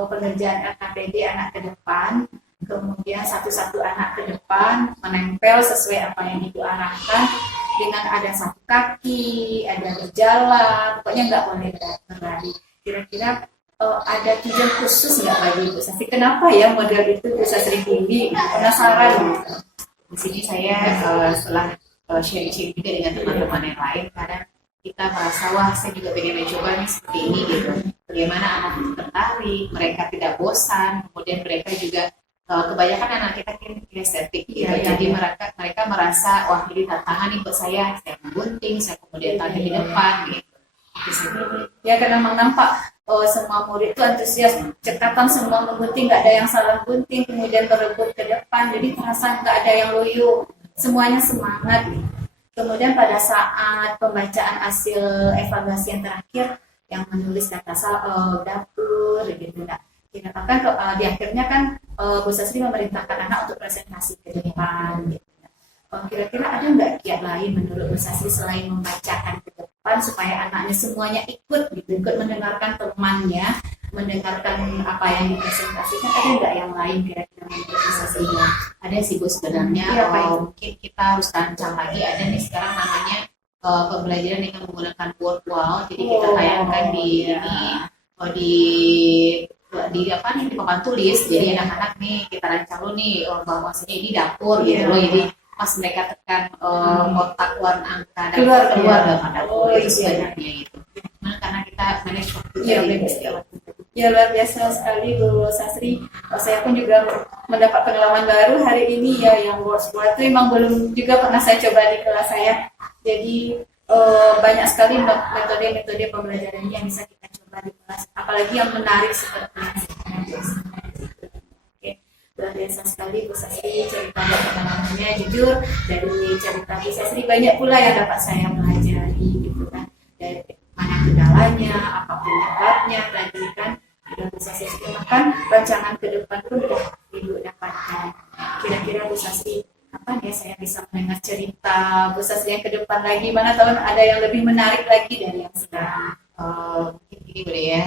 pengerjaan LKPD anak ke depan, kemudian satu-satu anak ke depan menempel sesuai apa yang Ibu arahkan, dengan ada satu kaki, ada berjalan, pokoknya nggak boleh berlari. Kira-kira ada tujuan khusus nggak bagi Bu Sasri? Kenapa ya model itu Bu Sasri pilih? Penasaran. Di sini saya setelah sharing-sharing juga dengan teman-teman yang lain, karena kita merasa wah saya juga pengen mencoba nih seperti ini gitu. Bagaimana anak itu tertarik, mereka tidak bosan, kemudian mereka juga kebanyakan anak kita kinestetik gitu. Jadi mereka merasa wah ini tantangan nih buat saya menggunting, saya kemudian tampil di depan gitu. Ya karena memang nampak semua murid itu antusias, cekatan semua menggunting, nggak ada yang salah gunting, kemudian berebut ke depan, jadi terasa nggak ada yang loyo, semuanya semangat. Kemudian pada saat pembacaan hasil evaluasi yang terakhir, yang menulis kata dapur gitu, dikatakan di akhirnya kan Bu Sasri memerintahkan anak untuk presentasi ke depan gitu. Kira-kira ada nggak kiat lain menurut Bu Sasri selain membacakan ke depan supaya anaknya semuanya ikut mendengarkan temannya, mendengarkan apa yang dipresentasikan? Ada nggak yang lain kira-kira menurut Bu Sasri? Ada sih Bu sebenarnya, mungkin kita harus rancang lagi. Ada nih sekarang namanya pembelajaran dengan menggunakan board wall. Jadi kita tayangkan di papan tulis. Jadi anak-anak nih kita rancang lo nih bahwa ini dapur gitu loh. Jadi pas mereka tekan kotak warna angka keluar dalam dapur itu sebenarnya itu. Nah, karena kita manage waktu Ya luar biasa sekali Bu Sasri. Saya pun juga mendapat pengalaman baru hari ini ya, yang board itu memang belum juga pernah saya coba di kelas saya. Jadi banyak sekali metode-metode pembelajaran yang bisa kita coba di kelas, apalagi yang menarik seperti ini. Oke, luar biasa sekali Bu Sasri cerita dan pengalamannya. Jujur dari cerita Bu Sasri banyak pula yang dapat saya pelajari gitu kan, dari mana kendalanya, apa penyebabnya tadi kan, sudah Bu Sasri terangkan. Rancangan ke depan pun sudah Ibu dapatkan. Kira-kira Bu Sasri kapan ya saya bisa mendengar cerita Bu Sasri yang ke depan lagi? Mana tahu ada yang lebih menarik lagi dari yang sekarang. Mungkin gini boleh ya,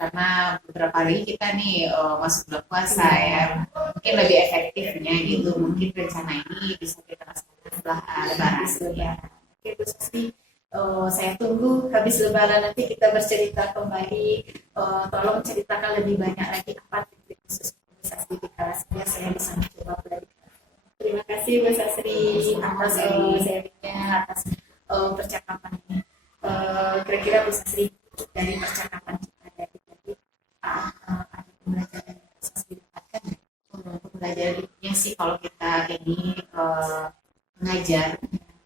karena beberapa hari kita nih masuk bulan puasa ya, mungkin lebih efektifnya gitu. Mungkin rencana ini bisa kita laksanakan setelah Lebaran. Habis Lebaran. Oke Bu Sasri, saya tunggu habis Lebaran nanti kita bercerita kembali. Tolong ceritakan lebih banyak lagi apa trik khusus Bu Sasri di kelas biar saya bisa mencoba belajar. Terima kasih Bu Sasri atas sharingnya, atas percakapan ini. Kira-kira Bu Sasri dari percakapan kita tadi ada pembelajaran yang Bu Sasri dapatkan? Pembelajarannya sih kalau kita ini mengajar,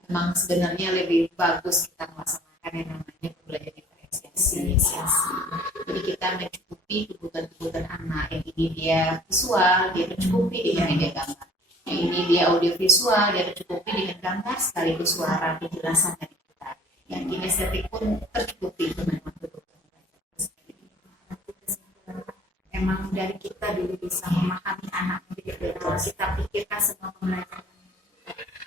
memang sebenarnya lebih bagus kita melaksanakan yang namanya pembelajaran diferensiasi. Jadi kita mencukupi kebutuhan anak. Yang ini dia visual, dia tercukupi dengan media gambar. Yang ini dia audio visual, dia tercukupi dengan gambar sekaligus suara penjelasan dari kita. Yang kinestetik pun tercukupi dengan emang dari kita dulu bisa memahami anak menjadi betul. Kita pikirkan semua pembelajaran.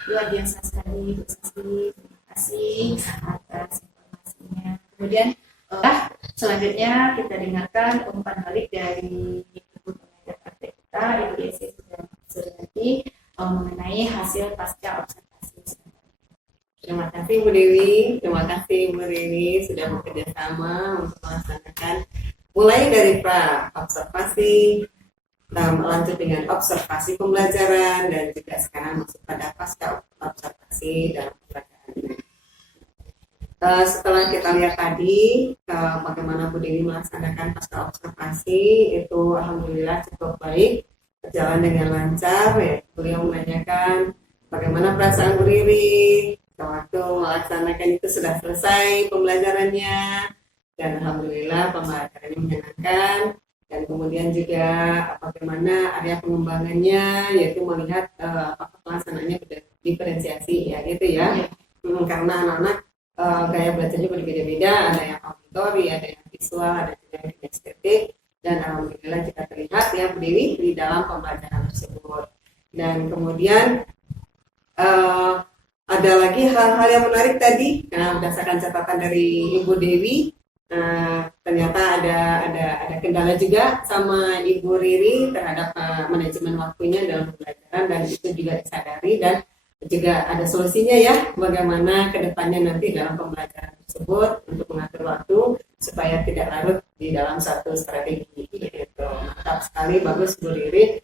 Luar biasa sekali Bu Sasri. Terima kasih atas informasinya. Kemudian selanjutnya kita dengarkan umpan balik dari ibu pengajar praktek kita, Ibu Desi Suryati, mengenai hasil pasca observasi. Terima kasih Bu Dewi, terima kasih Bu Rini sudah bekerja sama untuk melaksanakan mulai dari pra observasi, lanjut dengan observasi pembelajaran, dan juga sekarang masuk pada pasca observasi dalam pembelajaran ini. Setelah kita lihat tadi bagaimana Bu Dewi melaksanakan pasca observasi, itu alhamdulillah cukup baik, berjalan dengan lancar. Ya, beliau menanyakan bagaimana perasaan Bu Riri waktu melaksanakan itu, sudah selesai pembelajarannya, dan alhamdulillah pembelajarannya menyenangkan. Dan kemudian juga bagaimana area pengembangannya, yaitu melihat apakah pelaksanaannya diferensiasi ya gitu ya. Karena anak-anak gaya belajarnya berbeda-beda, ada yang auditori, ada yang visual, ada juga yang kinestetik, dan alhamdulillah kita terlihat ya Bu Dewi di dalam pembelajaran tersebut. Dan kemudian ada lagi hal-hal yang menarik tadi, berdasarkan catatan dari Ibu Dewi. Ternyata ada kendala juga sama Ibu Riri terhadap manajemen waktunya dalam pembelajaran, dan itu juga disadari dan juga ada solusinya ya, bagaimana kedepannya nanti dalam pembelajaran tersebut untuk mengatur waktu supaya tidak larut di dalam satu strategi. Gitu. Mantap sekali, bagus Bu Riri,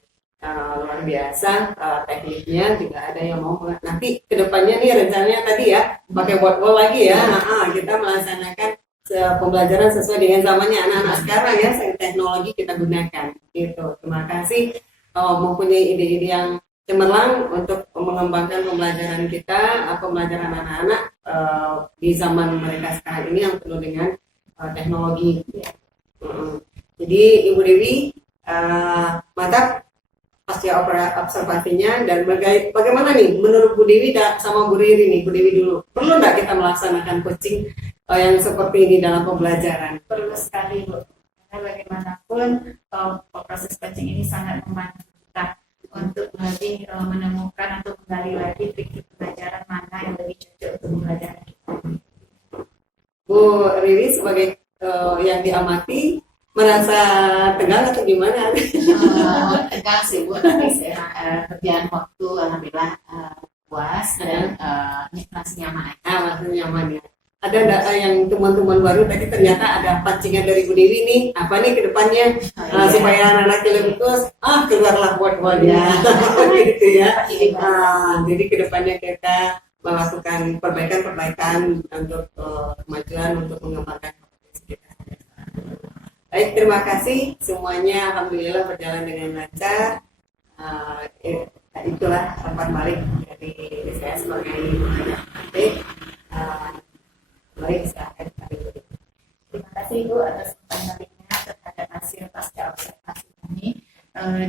luar biasa tekniknya. Juga ada yang mau nanti kedepannya nih rencananya tadi ya pakai whiteboard lagi ya. Kita melaksanakan pembelajaran sesuai dengan zamannya anak-anak sekarang ya, teknologi kita gunakan gitu. Terima kasih mempunyai ide-ide yang cemerlang untuk mengembangkan pembelajaran kita, pembelajaran anak-anak di zaman mereka sekarang ini yang penuh dengan teknologi. Jadi Ibu Dewi mantap pasca observasinya. Dan bagaimana nih menurut Bu Dewi sama Bu Riri nih? Bu Dewi dulu, perlu nggak kita melaksanakan coaching yang seperti ini dalam pembelajaran? Perlu sekali Bu, karena bagaimanapun proses coaching ini sangat membantu kita untuk lebih menemukan atau kembali lagi trik pembelajaran mana yang lebih cocok untuk pembelajaran kita. Bu Riri sebagai yang diamati merasa tegang atau gimana? Tegang sih Bu, tapi kerjaan waktu alhamdulillah puas dan masih nyaman. Masih nyaman ya. Ada data yang teman-teman baru tadi, ternyata ada pancingan dari Bu Dewi nih, apa nih ke depannya supaya anak-anak lebih terus keluarlah buat-buatnya gitu ya. Jadi ke depannya kita melakukan perbaikan untuk kemajuan, untuk mengembangkan kompetensi kita. Baik, terima kasih semuanya, alhamdulillah berjalan dengan lancar. Itulah tempat balik dari saya sebagai pengajar. Baik, terima kasih Bu atas pendampingannya terhadap hasil pasca observasi ini.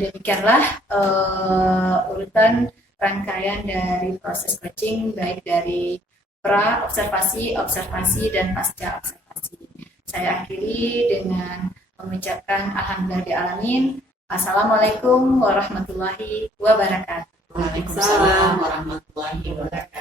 Demikianlah urutan rangkaian dari proses coaching, baik dari pra observasi, observasi, dan pasca observasi. Saya akhiri dengan mengucapkan alhamdulillahirrahmanirrahim. Assalamualaikum warahmatullahi wabarakatuh. Waalaikumsalam warahmatullahi wabarakatuh.